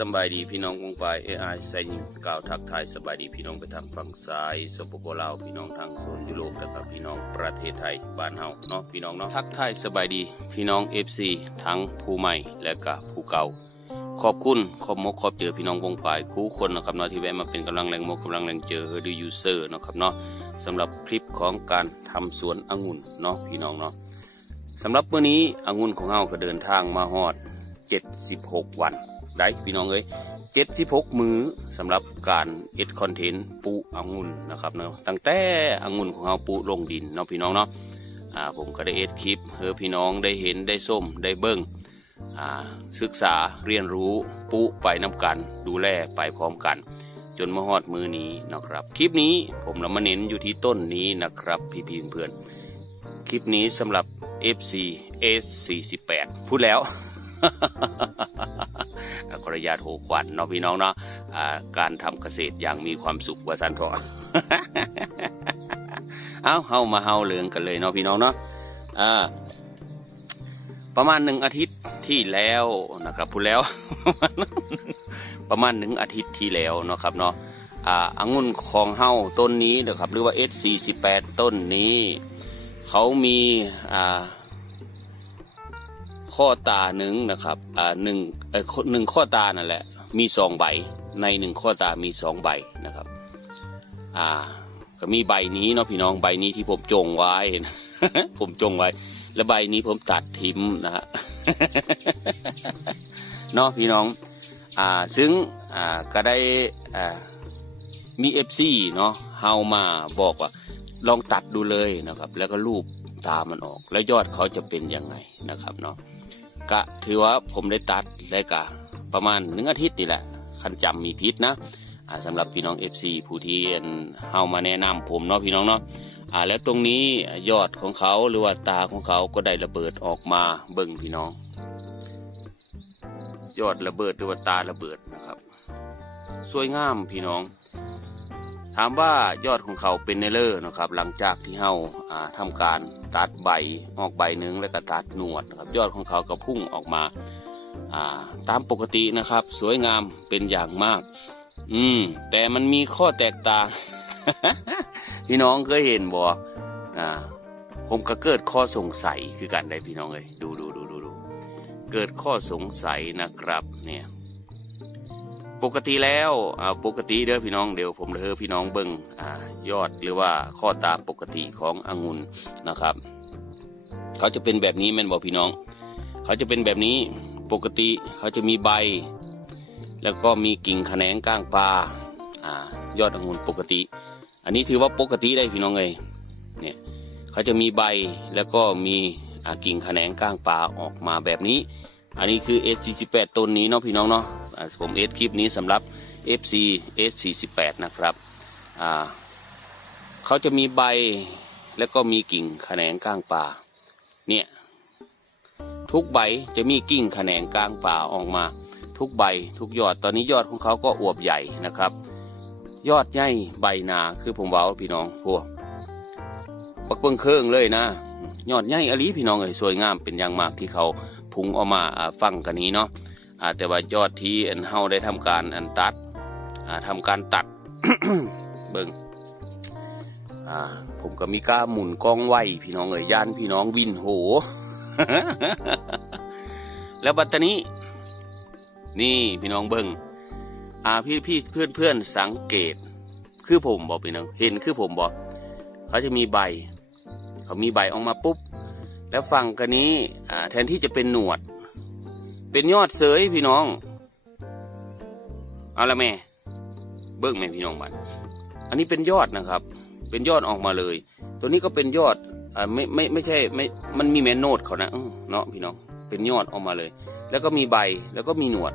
สบายดีพี่น้องวงปลาย AI ไซนิวกล่าวทักทายสบายดีพี่น้องไปทางฝั่งซ้ายสปปลาวพี่น้องทางโซนยุโรปและครับพี่น้องประเทศไทยบ้านเฮาเนาะพี่น้องเนาะทักทายสบายดีพี่น้อง FC ทั้งผู้ใหม่และก็ผู้เก่าขอบคุณขอบมกขอบเจอพี่น้องวงปลายคู่คนนะครับเนาะที่แวะมาเป็นกำลังแรงมกกำลังแรงเจอดูยูเซอร์นะครับเนาะสำหรับคลิปของการทำสวนองุ่นเนาะพี่น้องเนาะสำหรับมื้อนี้องุ่นของเฮาก็เดินทางมาฮอด76 วันได้พี่น้องเอ้ย76 มื้อสำหรับการเอ็ดคอนเทนต์ปลูกองุ่นนะครับเนาะตั้งแต่องุ่นของเราปลูกลงดินเนาะพี่น้องเนาะผมก็ได้เอ็ดคลิปให้พี่น้องได้เห็นได้ส้มได้เบิ้งศึกษาเรียนรู้ปลูกไปน้ำกันดูแลไปพร้อมกันจนมาฮอดมื้อนี้นะครับคลิปนี้ผมเรามาเน้นอยู่ที่ต้นนี้นะครับพี่เพื่อนคลิปนี้สำหรับ FC S48 พูดแล้ว ขออนุญาตโหขวัญเนาะพี่น้องเนาะการทำเกษตรอย่างมีความสุขว่าสันทอ เฮามาเฮาเหลืองกันเลยเนาะพี่น้องเนาะประมาณ1 อาทิตย์ที่แล้วนะครับพูดแล้ว ประมาณ1 อาทิตย์ที่แล้วเนาะครับเนาะองุ่นของเฮาต้นนี้นะครับหรือว่า S48 ต้นนี้เขามีข้อตาหนึ่งนะครับหนึ่งข้อตานั่นแหละมี2 ใบใน1ข้อตามี2 ใบนะครับก็มีใบนี้เนาะพี่น้องใบนี้ที่ผมจงไว้ ผมจงไว้แล้วใบนี้ผมตัดทิ้มนะฮะ เนาะพี่น้องซึ่งก็ได้มี FC เนาะเฮามาบอกว่าลองตัดดูเลยนะครับแล้วก็รูปตามันออกแล้วยอดเขาจะเป็นยังไงนะครับเนาะก็ถือว่าผมได้ตัดได้กะประมาณ1 อาทิตย์นี่แหละคันจำมีพิษนะสำหรับพี่น้อง FC ผู้ที่เฮามาแนะนำผมเนาะพี่น้องเนาะแล้วตรงนี้ยอดของเขาหรือว่าตาของเขาก็ได้ระเบิดออกมาเบิ่งพี่น้องยอดระเบิดหรือว่าตาระเบิดนะครับสวยงามพี่น้องถามว่ายอดของเขาเป็นเนเลอร์นะครับหลังจากที่เฮาทำการตัดใบออกใบหนึ่งแล้วก็ตัดหนวดนะครับยอดของเขาก็พุ่งออกมาตามปกตินะครับสวยงามเป็นอย่างมากแต่มันมีข้อแตกต่าง พี่น้องเคยเห็นบ่ผมก็เกิดข้อสงสัยคือกันได้พี่น้องเลยดูเกิดข้อสงสัยนะครับเนี่ยปกติแล้วปกติเด้อพี่น้องเดี๋ยวผมเล่าพี่น้องเบิ่งยอดหรือว่าข้อตาปกติขององุ่นนะครับเขาจะเป็นแบบนี้แม่นบ่พี่น้องเขาจะเป็นแบบนี้ปกติเขาจะมีใบแล้วก็มีกิ่งแขนงก้างปลายอดองุ่นปกติอันนี้ถือว่าปกติได้พี่น้องเลยเนี่ยเขาจะมีใบแล้วก็มีกิ่งแขนงก้างปลาออกมาแบบนี้อันนี้คือ S48 ต้นนี้เนาะพี่น้องเนาะผมเอสคลิปนี้สำหรับ FC S48 นะครับเขาจะมีใบแล้วก็มีกิ่งแขนงก้างปลาเนี่ยทุกใบจะมีกิ่งแขนงก้างปลาออกมาทุกใบทุกยอดตอนนี้ยอดของเขาก็อวบใหญ่นะครับยอดใหญ่ใบหนาคือผมว่าพี่น้องพวกปักเบิ้งเครื่องเลยนะยอดใหญ่อลีพี่น้องสวยงามเป็นอย่างมากที่เขาพุ่งออกมาฟังกันนี้เนาะแต่ว่ายอดที่เฮาได้ทำการตัดเบิ่งผมก็มีก้าหมุนกล้องไว้พี่น้องย่านพี่น้องวินโห แล้วบัดนี้นี่พี่น้องเบิ่งพี่เพื่อนสังเกตคือผมบอกพี่น้องเห็นคือผมบอกเขาจะมีใบเขามีใบออกมาปุ๊บแล้วฝั่งกันนี้แทนที่จะเป็นหนวดเป็นยอดเสยพี่น้องเอาละแม่เบิ้งแม่พี่น้องบัดอันนี้เป็นยอดนะครับเป็นยอดออกมาเลยตัวนี้ก็เป็นยอดไม่ใช่มันมีแมนโนดเขานะเนาะพี่น้องเป็นยอดออกมาเลยแล้วก็มีใบแล้วก็มีหนวด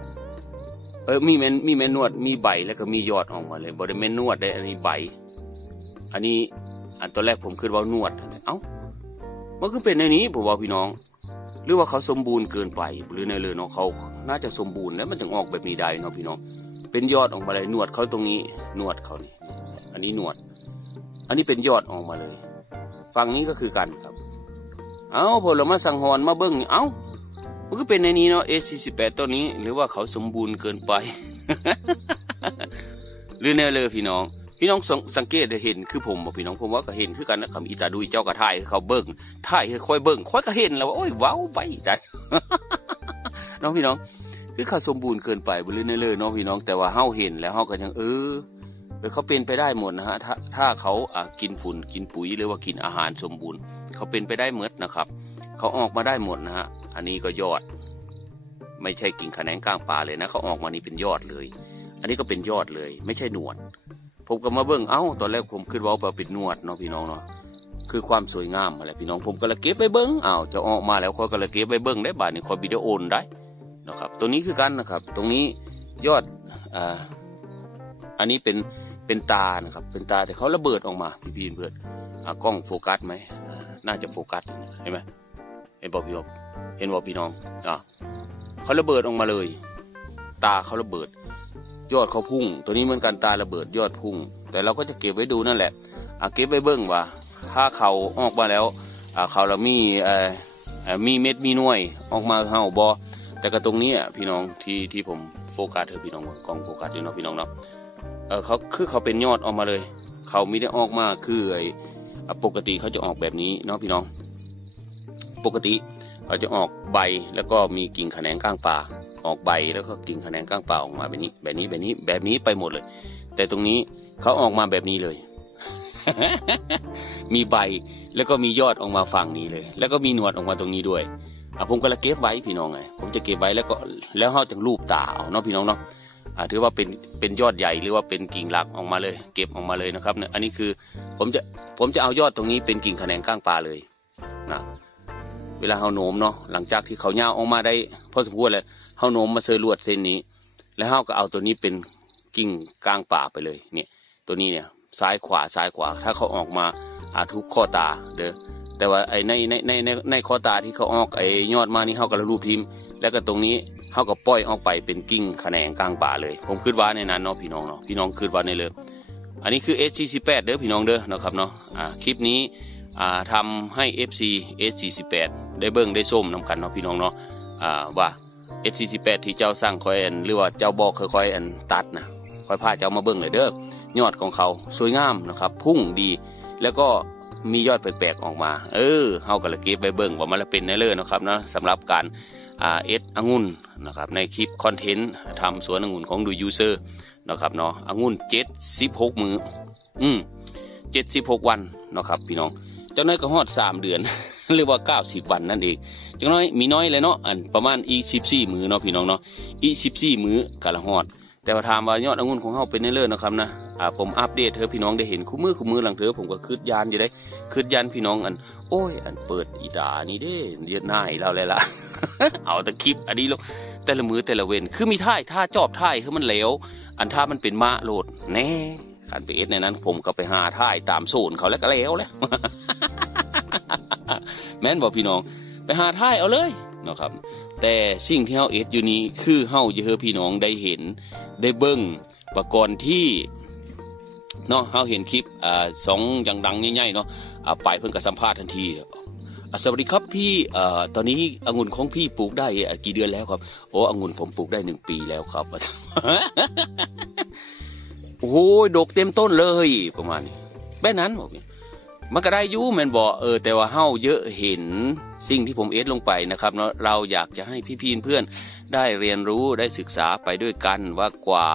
มีแมนนวดมีใบแล้วก็มียอดออกมาเลยบริเวณนวดได้อันนี้ใบอันนี้ตอนแรกผมคิดว่านวดมันก็เป็นในนี้ผมว่าพี่น้องหรือว่าเขาสมบูรณ์เกินไปหรือในเลยเนาะเขาน่าจะสมบูรณ์แล้วมันถึงออกแบบนี้ได้เนาะพี่น้องเป็นยอดออกมาเลยหนวดเขาตรงนี้หนวดเขานี่อันนี้หนวดอันนี้เป็นยอดออกมาเลยฝั่งนี้ก็คือกันครับพอเรามาสังหรณ์มาเบิ้ง มันก็เป็นในนี้เนาะ S48 ต้นนี้หรือว่าเขาสมบูรณ์เกินไป หรือแนวเลยพี่น้องสังเกตเห็นคือผมบอกพี่น้องผมว่าก็เห็นคือกันนะคำอีตาดุยเจ้ากระถ่ายเขาเบิ้งถ่ายค่อยเบิ้งค่อยก็เห็นแล้วว่าโอ้ยว้าวไปได้ น้องพี่น้องคือเขาสมบูรณ์เกินไปหรือแนวเลยน้องพี่น้องแต่ว่าเฮาเห็นแล้วเฮาก็ยังเขาเป็นไปได้หมดนะฮะถ้าเขากินฝุ่นกินปุ๋ยหรือว่ากินอาหารสมบูรณ์เขาเป็นไปได้หมดนะครับเขาออกมาได้หมดนะฮะอันนี้ก็ยอดไม่ใช่กิ่งแขนงก้างปลาเลยนะเขาออกมานี่เป็นยอดเลยอันนี้ก็เป็นยอดเลยไม่ใช่หนวดผมก็มาเบิ้งตอนแรกผมคิดว่าเป็นหนวดเนาะพี่น้องเนาะคือความสวยงามอะไรพี่น้องผมก็เลยเก็บไปเบิ้งจะออกมาแล้วค่อยก็เลยเก็บไปเบิ้งได้บาทนี่ค่อยวิดีโอได้นะครับตัวนี้คือกันนะครับตรงนี้ยอดอันนี้เป็นตานะครับเป็นตาแต่เขาระเบิดออกมาพี่เพื่อนกล้องโฟกัสไหมน่าจะโฟกัสเห็นไหมเห็นบอกพี่น้องเขาระเบิดออกมาเลยตาเขาระเบิดยอดเขาพุ่งตัวนี้เหมือนกันตาระเบิดยอดพุ่งแต่เราก็จะเก็บไว้ดูนั่นแหละเก็บไว้เบิ้งว่าถ้าเขาออกมาแล้วเขาเรามีเม็ดมีหน่วยออกมาเห่าบอแต่ก็ตรงนี้พี่น้องที่ผมโฟกัสพี่น้องกล้องโฟกัสอยู่เนาะพี่น้องเนาะเขาเป็นยอดออกมาเลยเขาไม่ได้ออกมาคือปกติเขาจะออกแบบนี้เนาะพี่น้องปกติเขาจะออกใบแล้วก็มีกิ่งแขนงก้างปลาออกใบแล้วก็กิ่งแขนงก้างปลาออกมาแบบนี้ไปหมดเลยแต่ตรงนี้เขาออกมาแบบนี้เลย มีใบแล้วก็มียอดออกมาฝั่งนี้เลยแล้วก็มีหนวดออกมาตรงนี้ด้วยผมก็ละเก็บไว้พี่น้องไงผมจะเก็บไว้แล้วเขาจะรูปตาเอาเนาะพี่น้องเนาะถือว่าเป็นยอดใหญ่หรือว่าเป็นกิ่งหลักออกมาเลยเก็บออกมาเลยนะครับเนี่ยอันนี้คือผมจะเอายอดตรงนี้เป็นกิ่งแขนงก้างปลาเลยนะเวลาเฮาโน้มเนาะหลังจากที่เขาย่าออกมาได้พอสมควรเลยเฮาโน้มมาเซอร์ลวดเส้นนี้แล้วเฮาก็เอาตัวนี้เป็นกิ่งก้างป่าไปเลยเนี่ยตัวนี้เนี่ยซ้ายขวาถ้าเขาออกมาทุกข้อตาเด้อแต่ว่าในข้อตาที่เขาออกยอดมานี่เฮาก็รูปพิมพ์แล้วก็ตรงนี้เฮาก็ปล่อยออกไปเป็นกิ่งแขนงก้างป่าเลยผมคิดว่าในนั้นเนาะพี่น้องเนาะพี่น้องคิดว่าในเลยอันนี้คือ S48 เด้อพี่น้องเด้อนะครับเนาะคลิปนี้ทำให้ FC S48 ได้เบิ้งได้ส้มนำกันเนาะพี่น้องเนาะว่า S48 ที่เจ้าสร้างคอยหรือว่าเจ้าบอกค่อยตัดนะค่อยพาเจ้ามาเบิ้งเลยเด้อยอดของเขาสวยงามนะครับพุ่งดีแล้วก็มียอดแปลกๆออกมาเฮาก็เลยเก็บไปเบิ้งว่ามันเป็นในเลยนะครับนะสำหรับการองุ่นนะครับในคลิปคอนเทนต์ทำสวนองุ่นของดูยูเซอร์นะครับเนาะองุ่น76 มื้อ76 วันนะครับพี่น้องเจ้าน้อยก็ฮอด3 เดือน หรือว่า90 วันนั่นเองเจ้าน้อยมีน้อยเลยเนาะประมาณอี14 มื้อเนาะพี่น้องเนาะอี14 มื้อกะละฮอดแต่ว่าถามว่ายอดองุ่นของเฮาเป็นในเลิศนะครับนะผมอัปเดตเธอพี่น้องได้เห็นคู่มือหลังเธอผมก็คืดยานอยู่ได้คืดยานพี่น้องโอ้ยเปิดอีตานี่เด้เรียนหน้าเราเลยล่ะ เอาแต่คลิปอันนี้ลงแต่ละมือแต่ละเว้นคือมีท่าจอบท่ายคือมันเหลวท่ามันเป็นม้าโหลดแน่ขันไปในนั้นผมก็ไปหาท่ายตามโซนเขาแล้วก็แล้ว แม่นบอกพี่น้องไปหาท่ายเอาเลยนะครับแต่สิ่งที่เฮาอยู่นี้คือเฮาจะให้พี่น้องได้เห็นได้เบิ้งประกอบที่เนาะเฮาเห็นคลิป2อย่างดังใหญ่ๆเนาะไปเพิ่นก็สัมภาษณ์ทันทีสวัสดีครับพี่ตอนนี้องุ่นของพี่ปลูกได้กี่เดือนแล้วครับโอ้องุ่นผมปลูกได้1 ปีแล้วครับ โอ้โหดกเต็มต้นเลยประมาณนี้แบบนั้นบอกมันก็ได้อยู่แม่นบอกแต่ว่าเฮาเยอะเห็นสิ่งที่ผมลงไปนะครับเนาะเราอยากจะให้พี่ๆเพื่อนได้เรียนรู้ได้ศึกษาไปด้วยกันว่ากว่า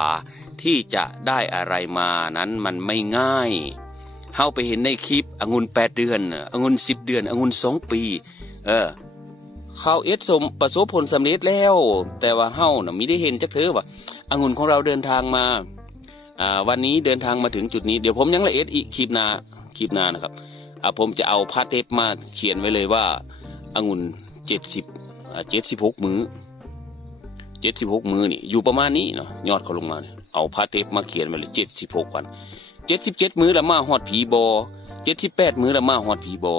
ที่จะได้อะไรมานั้นมันไม่ง่ายเฮาไปเห็นในคลิปองุ่น8 เดือนองุ่น10 เดือนองุ่น2 ปีเขาประสบผลสำเร็จแล้วแต่ว่าเฮาน่ะไม่ได้เห็นจักเถอะว่าองุ่นของเราเดินทางมาวันนี้เดินทางมาถึงจุดนี้เดี๋ยวผมยังละอีกคลิปหน้านะครับผมจะเอาผ้าเทปมาเขียนไว้เลยว่าองุ่น76 มื้อนี่อยู่ประมาณนี้เนาะยอดเขาลงมาเอาผ้าเทปมาเขียนไว้เลย76 วัน77 มื้อละมาฮอดผีบอ78 มื้อละมาฮอดผีบอ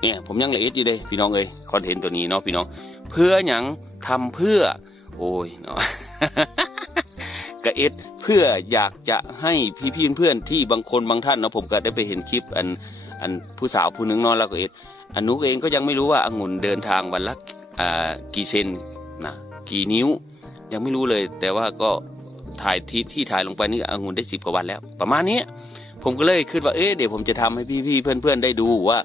เนี่ยผมยังละเอียดอยู่เลยพี่น้องคอนเทนต์ตัวนี้เนาะพี่น้องเพื่อหยังทำเพื่อโอ้ยเนาะ กะเพื่ออยากจะให้พี่เพื่อนที่บางคนบางท่านเนาะผมก็ได้ไปเห็นคลิปอันผู้สาวผู้หนึ่งเนาะแล้วก็นุกเองก็ยังไม่รู้ว่าองุ่นเดินทางวันละ กี่เซนนะกี่นิ้วยังไม่รู้เลยแต่ว่าก็ถ่ายที่ถ่ายลงไปนี่องุ่นได้10 กว่าวันแล้วประมาณนี้ผมก็เลยคิดว่าเดี๋ยวผมจะทำให้พี่ๆเพื่อนๆได้ดูว่า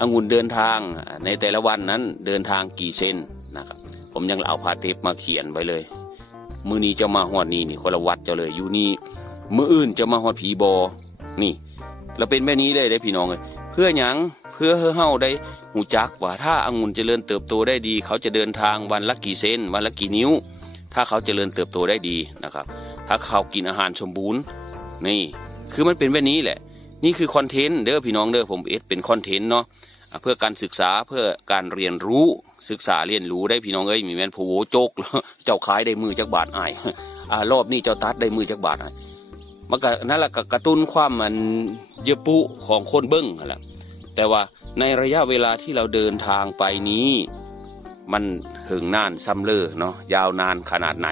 องุ่นเดินทางในแต่ละวันนั้นเดินทางกี่เซนนะครับผมยังเอาพาเทปมาเขียนไว้เลยมือนี้จะมาหอดนี่คนละวัดเจ้าเลยอยู่นี่มืออื่นจะมาหอดผีบอนี่เราเป็นแบบนี้เลยได้พี่น้องเลยเพื่อหยังเพื่อเฮาได้หูจักว่าถ้าองุ่นเจริญเติบโตได้ดีเขาจะเดินทางวันละกี่เซนวันละกี่นิ้วถ้าเขาเจริญเติบโตได้ดีนะครับถ้าเขากินอาหารสมบูรณ์นี่คือมันเป็นแบบนี้แหละนี่คือคอนเทนต์เด้อพี่น้องเด้อผมเป็นคอนเทนต์เนาะเพื่อการศึกษาเพื่อการเรียนรู้ศึกษาเรียนรู้ได้พี่น้องมีแม่นโผโจกเจ้าขายได้มือจักบาทอ้ายรอบนี้เจ้าตัดได้มือจักบาทอ้ายมันก็นั่นแหละกระตุ้นความมันเยอะปุของคนเบิ้งนั่นแหละแต่ว่าในระยะเวลาที่เราเดินทางไปนี้มันถึงนานซ้ำเลอเนาะยาวนานขนาดไหน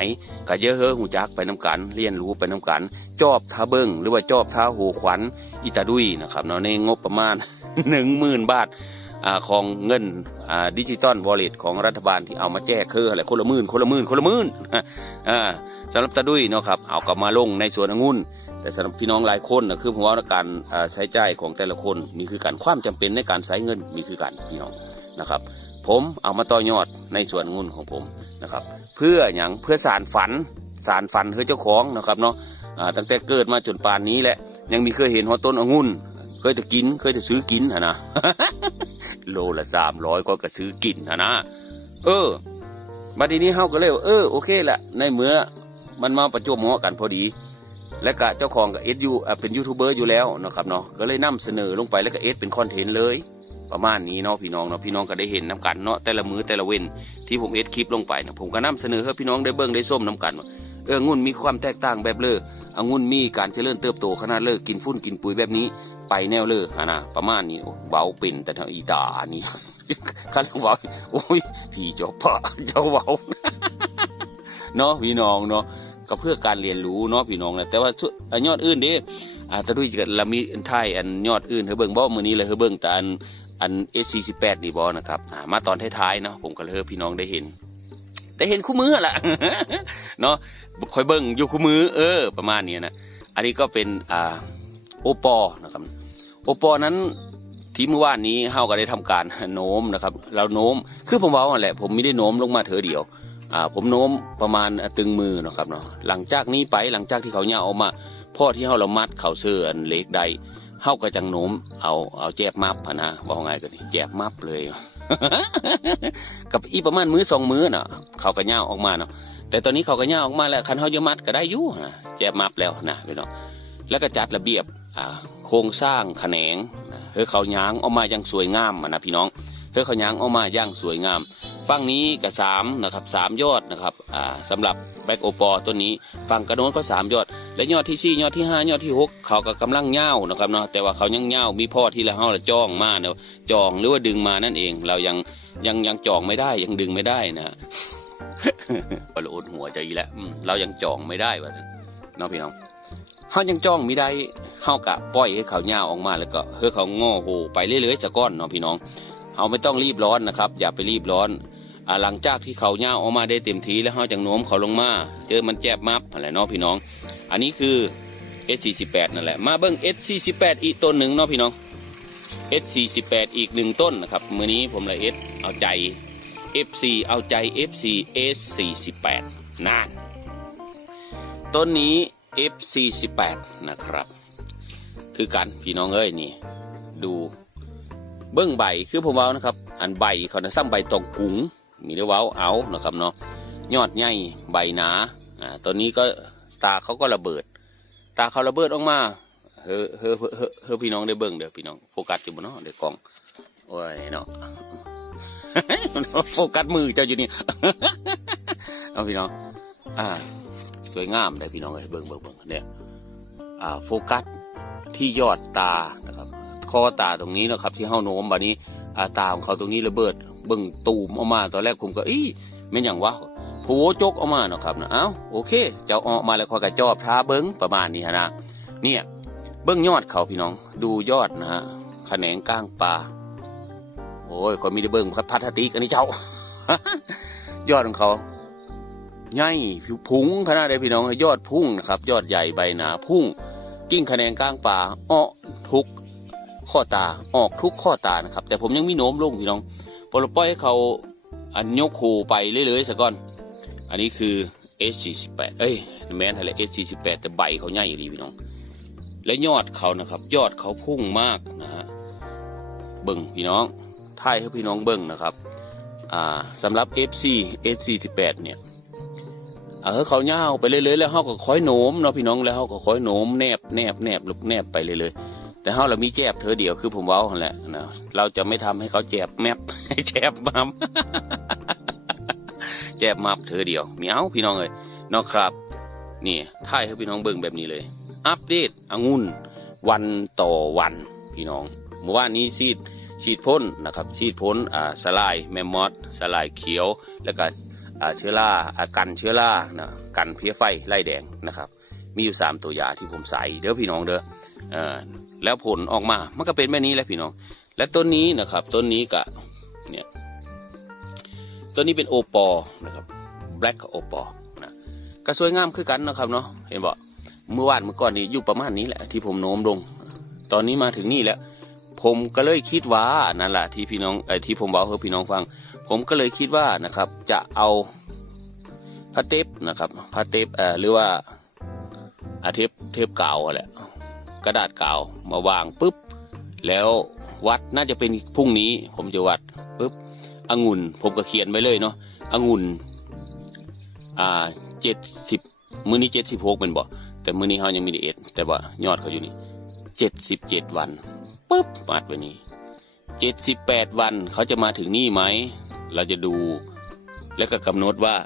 ก็เยอะเฮ้อหูจักไปน้ำกันเรียนรู้ไปน้ำกันจอบท่าเบิ้งหรือว่าจอบท่าหูขวัญอิตาดุยนะครับเนาะในงบประมาณ 10,000 บาทของเงินดิจิตอลวอลเล็ตของรัฐบาลที่เอามาแจกคืออะไรคนละหมื่นสำหรับตาดุยเนาะครับเอากลับมาลงในสวนองุ่นแต่สำหรับพี่น้องหลายคนนะคือผมว่าการใช้จ่ายของแต่ละคนมีคือการความจำเป็นในการใช้เงินมีคือการพี่น้องนะครับผมเอามาต่อยอดในสวนองุ่นของผมนะครับเพื่ออย่างเพื่อสารฝันเฮ้ยเจ้าของนะครับเนาะตั้งแต่เกิดมาจนป่านนี้แหละยังมีเคยเห็นหัวต้นองุ่นเคยจะกินเคยจะซื้อกินนะ โลละ300ก็ซื้อกินนะบัดนี้เฮาก็เลยโอเคละในเมื่อมันมาประจวบเหมาะกันพอดีและก็เจ้าของกับเป็นยูทูบเบอร์อยู่แล้วนะครับเนาะก็เลยนำเสนอลงไปแล้วก็เป็นคอนเทนต์เลยประมาณนี้เนาะพี่น้องก็ได้เห็นน้ำกันเนาะแต่ละมือแต่ละเว้นที่ผมคลิปลงไปนะผมก็นำเสนอให้พี่น้องได้เบิ่งได้ส้มน้ำกันว่างุ่นมีความแตกต่างแบบเลยองุ่นมีการเจริญเติบโตขนาดเลยกินฟุ้นกินปุ๋ยแบบนี้ไปแนวเลยนะประมาณนี้เบาเป็นแต่ทางอีตานี่ คันเบาโอ้ยพี่เจ้าพ่อเจ้าเบา เนาะพี่น้องเนาะก็เพื่อการเรียนรู้เนาะพี่น้องนะแต่ว่ายอดอื่นดิตะดุยกันละมีไทยอันยอดอื่นเฮเบิ่งบ่มื้อนี้เลยเฮเบิ่งแต่อัน S48 นี่บ่นะครับมาตอนท้ายๆเนาะผมก็เลยพี่น้องได้เห็นคู่มือแหละ เนาะคอยเบิ่งอยู่คู่มือประมาณนี้นะอันนี้ก็เป็นโอปอนะครับโอปอนั้นที่เมื่อวานนี้เฮาก็ได้ทำการโน้มนะครับเราโน้มคือผมว่าแหละผมไม่ได้โน้มลงมาเถอเดียวผมโน้มประมาณตึงมือนะครับเนาะหลังจากนี้ไปหลังจากที่เขาเนี่ยเอามาพ่อที่เฮาเรามัดเข่าเสื้ออันเล็กใดเฮาก็จังโน้มเอาแจบมับนะว่าไงกันแจบมับเลย กับอีประมาณมือ2 มือเนาะเขาก็เนี่ยออกมาเนาะแต่ตอนนี้เขาก็เนี่ยออกมาแล้วคันเฮาจะมัดก็ได้อยู่นะแจบมับแล้วนะพี่น้องแล้วก็จัดระเบียบโครงสร้างแขนงเฮ้ยเขาย้างออกมาอย่างสวยงามนะพี่น้องเฮ้ยเขาย้างออกมาอย่างสวยงามฝั่งนี้ก็3นะครับ3 ยอดนะครับสำหรับแบ็กโอปอต้นนี้ฝั่งกระโน้นก็3 ยอดและยอดที่4ยอดที่5ยอดที่6เขาก็กำลังเง่านะครับเนาะแต่ว่าเขายังเง่ามีพ่อที่ละเฮาละจ้องมาเนาะจองหรือว่าดึงมานั่นเองเรายังจองไม่ได้ยังดึงไม่ได้นะปลดหัวใจอีแล้วเรายังจองไม่ได้วะเนาะพี่น้องเขายังจ้องไม่ได้เขากะปล่อยให้เขาเงาออกมาแล้วก็เฮ้ยเขางอโหไปเรื่อยๆจะก้อนเนาะพี่น้องเขาไม่ต้องรีบร้อนนะครับอย่าไปรีบร้อนหลังจากที่เขาเงาออกมาได้เต็มทีแล้วเขาจังโน้มเขาลงมาเจอมันแจบมับอะไรเนาะพี่น้องอันนี้คือ S48 นั่นแหละมาเบิ้ง S48 อีกต้นหนึ่งเนาะพี่น้อง S48 อีก1 ต้นนะครับมื้อนี้ผมเลยเอาใจ FC เอาใจ FC S48 นั่นต้นนี้ F48 นะครับคือกันพี่น้องนี่ดูเบื้องใบคือผมว่านะครับอันใบเขาจะซ้ำใบตองกุ้งมีเรื่องว้าวเอานะครับเนาะยอดใหญ่ใบหนาตอนนี้ก็ตาเขาก็ระเบิดตาเขาระเบิดออกมาเฮ้อพี่น้องได้เบิ่งเด้อพี่น้องโฟกัสอยู่บนเนาะเดี๋ยวกล้องโอ้ยเนาะ โฟกัสมือเจ้าอยู่นี่ เอาพี่น้องสวยงามได้พี่น้องเลยเบิ่งเนี่ยโฟกัสที่ยอดตานะครับคอตาตรงนี้นะครับที่เฮาโน้มบัดนี้ตาของเขาตรงนี้ระเบิดเบิ่งตูมออกมาตอนแรกผมก็แม่นอย่างวะโผจกออกมาเนาะครับนะโอเคเจ้าออกมาแล้วคอยกระจอบท้าเบิ่งประมาณนี้นะเนี่ยเบิ่งยอดเขาพี่น้องดูยอดนะฮะแขนงก้างปลาโอ้ยคนมีได้เบิ่งพัทติกันนี่เจ้า ยอดของเขาใหญ่พุ่งขนาดใดพี่น้องยอดพุ่งนะครับยอดใหญ่ใบหนาพุ่งกิ้งคะแนนกลางป่าออกทุกข้อตาออกทุกข้อตานะครับแต่ผมยังมีโน้มลงพี่น้องปล่อยให้เขาอันยกคูไปเรื่อยๆซะก่อนอันนี้คือ S48 แม้นอะไร S48 แต่ใบเขาใหญ่ดีพี่น้องและยอดเขานะครับยอดเขาพุ่งมากนะฮะเบิ่งพี่น้องถ่ายให้พี่น้องเบิ่งนะครับสำหรับ S48 เนี่ยเขาเน่าไปเรื่อยๆแล้วเขาก็ค่อยโน้มเนาะพี่น้องแล้วเขาก็ค่อยโน้มแนบไปเรื่อยๆแต่เรามีแจบเธอเดียวคือผมเว้าแหละนะเราจะไม่ทำให้เขาแจบแมบให้แจบมัม แจบมับเธอเดียวมีเอาพี่น้องเลยเนาะครับนี่ถ่ายให้พี่น้องเบิ่งแบบนี้เลยอัปเดตองุ่นวันต่อวันพี่น้องเมื่อวานนี้ฉีดพ่นนะครับฉีดพ่นสลายแมมมอสสลายเขียวแล้วก็เชื้อรากันเชื้อรานะกันเพี้ยไฟไล่แดงนะครับมีอยู่3ตัวยาที่ผมใส่เด้อพี่น้องเด้อแล้วผลออกมามันก็เป็นแบบนี้แหละพี่น้องและต้นนี้นะครับต้นนี้ก็เนี่ยต้นนี้เป็นโอปอนะครับแบล็กโอปอนะก็สวยงามคือกันนะครับเนาะเห็นบ่เมื่อวานเมื่อก่อนนี้อยู่ประมาณนี้แหละที่ผมโน้มลงตอนนี้มาถึงนี่แล้วผมก็เลยคิดว่านั่นแหละที่พี่น้องที่ผมบอกให้พี่น้องฟังผมก็เลยคิดว่านะครับจะเอาผ้าเทปนะครับผ้าเทปหรือว่าเทปกาวแหละกระดาษกาวมาวางปุ๊บแล้ววัดน่าจะเป็นพรุ่งนี้ผมจะวัดปุ๊บองุ่นผมก็เขียนไว้เลยเนาะองุ่น70มื้อนี้76เป็นบ่แต่มื้อนี้เฮายังมี1แต่ว่ายอดเขาอยู่นี่77วันปุ๊บมัดไว้นี่78วันเขาจะมาถึงนี่ไหมเราจะดูแล้วก็กำหนดว่า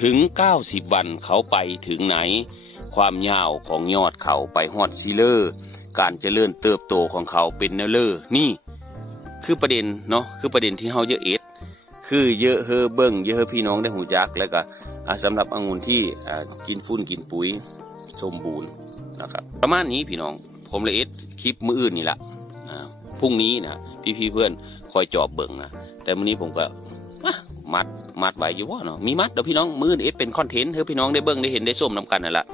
ถึง90วันเขาไปถึงไหนความยาวของยอดเขาไปฮอดซิเลอร์การเจริญเติบโตของเขาเป็นแนวเลอร์นี่คือประเด็นเนาะคือประเด็นที่เฮาเยอะคือเยอะเบิ่งเยอะพี่น้องได้หูจักแล้วก็สำหรับองุ่นที่กินฝุ่นกินปุ๋ยสมบูรณ์นะครับประมาณนี้พี่น้องผมเลยคลิปมื้ออื่นนี่ละพรุ่งนี้นะพี่เพื่อนคอยจอบเบิ่งนะแต่มื้อนี้ผมก็มัดไว้อยู่ว่าเนาะมีมัดเดี๋ยวพี่น้องมื้อเป็นคอนเทนต์ให้พี่น้องได้เบิ่งได้เห็นได้ส้มน้ำกันนั่นแหละ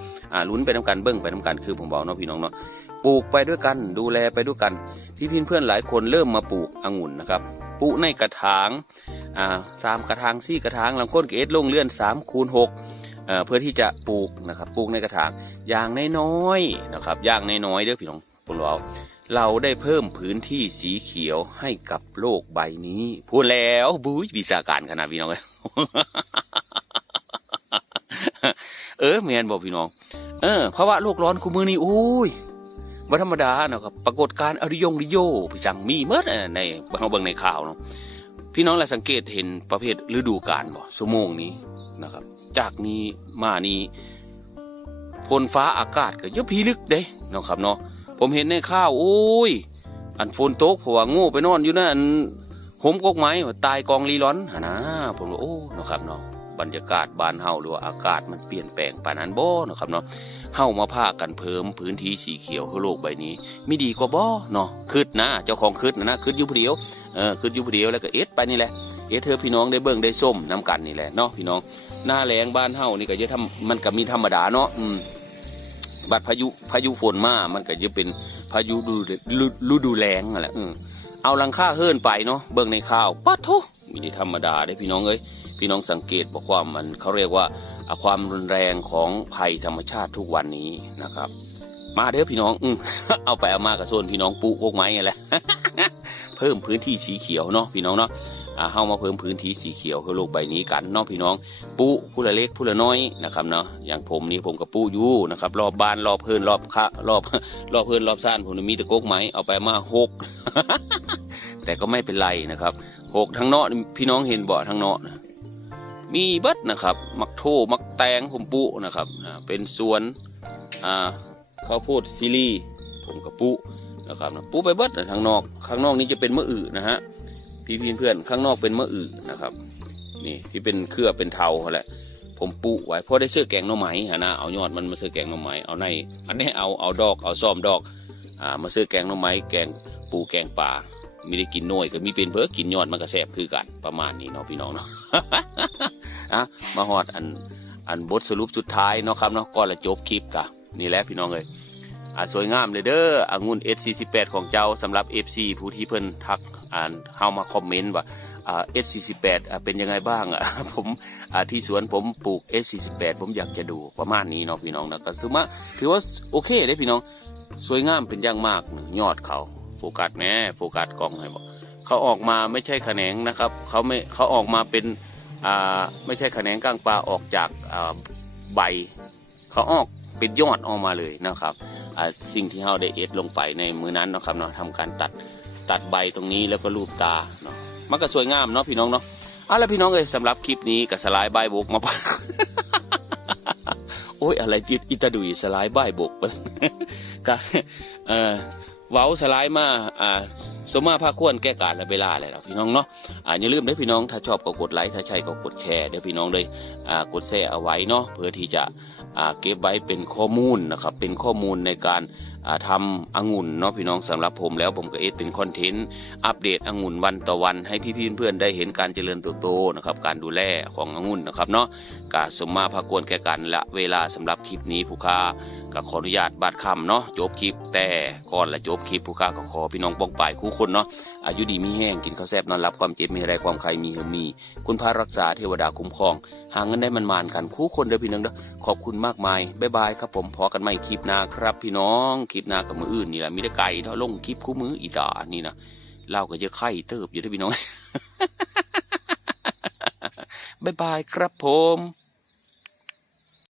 ลุ้นไปน้ำกันเบิ่งไปน้ำกันคือผมบอกเนาะพี่น้องเนาะปลูกไปด้วยกันดูแลไปด้วยกันพี่เพื่อนหลายคนเริ่มมาปลูกองุ่นนะครับปลูกในกระถาง3 กระถาง4 กระถางลำก้นเกตลงเลื่อน3x6เพื่อที่จะปลูกนะครับปลูกในกระถางอย่างน้อยๆนะครับอย่างน้อยๆเด้อพี่น้องผมบอกเราได้เพิ่มพื้นที่สีเขียวให้กับโลกใบนี้พูดแล้วบุ้ยวิชาการขนาดพี่น้องเลย แม่นบอกพี่น้องเพราะว่าโลกร้อนคู่มือนี้อุ้ยบ่ธรรมดานะครับปรากฏการณ์อริโยพี่จังมีเมื่อในเบิ่งในข่าวเนาะพี่น้องละสังเกตเห็นประเภทฤดูกาลบ่ชั่วโมงนี้นะครับจากนี้มานี้ฝนฟ้าอากาศก็ยกพิลึกเด้เนาะครับเนาะผมเห็นในข่าวโอ้ยอันฝนตกเพราะว่าโง่ไปนอนอยู่นั่นผมกกไม้ตายกองลีร้อนนะผมว่าโอ้เนาะครับเนาะบรรยากาศบ้านเฮาหรือว่าอากาศมันเปลี่ยนแปลงปานนั้นบ่เนาะครับเนาะเฮามาพากันเพิ่มพื้นที่สีเขียวให้โลกใบนี้มีดีกว่าบ่เนาะคิดนะเจ้าของคิดนะคิดอยู่ผู้เดียวคิดอยู่ผู้เดียวแล้วก็ไปนี่แหละเธอพี่น้องได้เบิ่งได้ส้มน้ำกันนี่แหละเนาะพี่น้องหน้าแล้งบ้านเฮานี่ก็จะทำมันก็มีธรรมดาเนาะบัดพายุฝนมามันก็จะเป็นพายุฤดูแล้งนั่นแหละเอาหลังคาเฮิ่นไปเนาะเบิ่งในข่าวปัดโธ่มีธรรมดาได้พี่น้องเอ้ยพี่น้องสังเกตบอกว่ามันเขาเรียกว่าความรุนแรงของภัยธรรมชาติทุกวันนี้นะครับมาเด้อพี่น้องเอาไปเอามากระโซนพี่น้องปลูกพวกไม้ไงแหละ เพิ่มพื้นที่สีเขียวเนาะพี่น้องเนาะเฮามาเพิ่มพื้นที่สีเขียวให้โลกใบนี้กันเนาะพี่น้องปูผู้ละเล็กผู้ละน้อยนะครับเนาะอย่างผมนี่ผมกับปูอยู่นะครับรอบบ้านรอบเพิ่นรอบเพิ่นรอบซ่านผมมีตะกกไม้เอาไปมา6 แต่ก็ไม่เป็นไรนะครับ6ทั้งเนาะพี่น้องเห็นบ่ทั้งเนาะมีเบิดนะครับมักโทมักแตงผมปูนะครับเป็นสวนข้าวโพดซีรีผมกับปูนะครับปูไปเบิดทางนอกข้างนอกนี้จะเป็นมะอึนะฮะพี่เพื่อนข้างนอกเป็นมะอึนะครับนี่ที่เป็นเครือเป็นเทาแหละผมปูไว้เพราะได้เสื้อแกงหน่อไม้นะเอายอดมันมาเสื้อแกงหน่อไม้เอาในอันนี้เอาดอกเอาซ้อมดอกมาเสื้อแกงหน่อไม้แกงปูแกงป่า ไม่ได้กินน้อยก็มีเป็นเพิ่กินยอดมันก็แซ่บคือกันประมาณนี้เนาะพี่น้องเนาะ มาฮอดอันบทสรุปสุดท้ายเนาะครับเนาะก่อนละจบคลิปกะนี่แหละพี่น้องเลยสวยงามเลยเด้อองุ่น S48 ของเจ้าสำหรับ FC ผู้ที่เพิ่นทักเข้ามาคอมเมนต์ว่าS48 เป็นยังไงบ้างผมที่สวนผมปลูก S48 ผมอยากจะดูประมาณนี้เนาะพี่น้องนะก็ถือว่าโอเคได้พี่น้องสวยงามเป็นอย่างมากยอดเขาโฟกัสแม่โฟกัสกล้องให้บอกเขาออกมาไม่ใช่แขนงนะครับเขาออกมาเป็นไม่ใช่แขนงก้างปลาออกจากใบเขาออกเป็นยอดออกมาเลยนะครับสิ่งที่เราได้เอ็ดลงไปในมือนั้นนะครับเนาะทำการตัดใบตรงนี้แล้วก็รูปตาเนาะมันก็สวยงามเนาะพี่น้องเนาะแล้วพี่น้องสำหรับคลิปนี้กับสไลด์ใบบกมาโอ้ยอะไรจิตอิตาดุยสไลด์ใบบกก็เว้าสไลด์มาสมมาภาคควรแก้การและเวลาอะไรเราพี่น้องเนาะอย่าลืมได้พี่น้องถ้าชอบก็กดไลค์ถ้าใช่ก็กดแชร์เดี๋ยวพี่น้องเลยกดแชร์เอาไว้เนาะเพื่อที่จะเก็บไว้เป็นข้อมูลนะครับเป็นข้อมูลในการทำองุ่นเนาะพี่น้องสำหรับผมแล้วผมก็เป็นคอนเทนต์อัปเดตองุ่นวันต่อวันให้พี่ๆเพื่อนๆได้เห็นการเจริญเติบโตนะครับการดูแลขององุ่นนะครับเนาะกะสมมาภาคควรแก่กันและเวลาสำหรับคลิปนี้ผู้ค้าก็ขออนุญาตบาดคำเนาะจบคลิปแต่ก่อนละจบคลิปผู้ค้าก็ขอพี่น้องป้องปายคู่คนเนาะอายุดีมีแห้งกินข้าวแซ่บนอนหลับความเจ็บมีอะไรความใครมีเหือมีคุณพระรักษาเทวดาคุ้มครองหาเงินได้มันมานกันคู่คนเด้อพี่น้องเด้อขอบคุณมากมายบ๊ายบายครับผมพอกันใหม่คลิปหน้าครับพี่น้องคลิปหน้ากับมืออื่นนี่แหละมีแต่ไก่เท่าลงคลิปคู่มืออีตานี่นะเล่าก็จะไข่เติบอยู่เด้อพี่น้อง บ๊ายบายครับผม